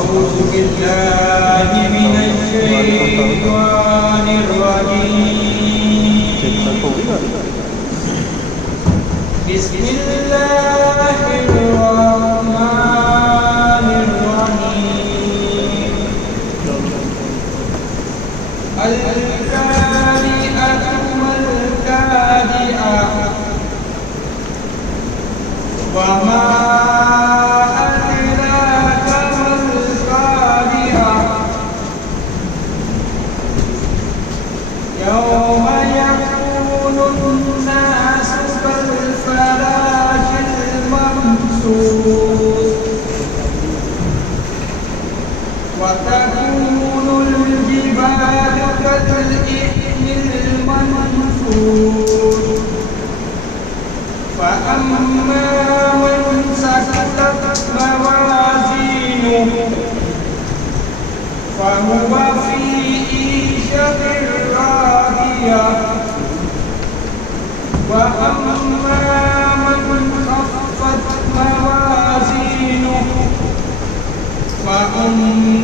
أعوذ بالله من الشيطان الرجيم. بسم الله الرحمن الرحيم. القارئة ما القارئة وما أدراك ما القارئة يوم يكون الناس كالفراش المبثوث وتكون الجبال كالعهن المنفوش فأما من ثقلت موازينه فهو في عيشة راضية وأما من خفت موازينه فأمه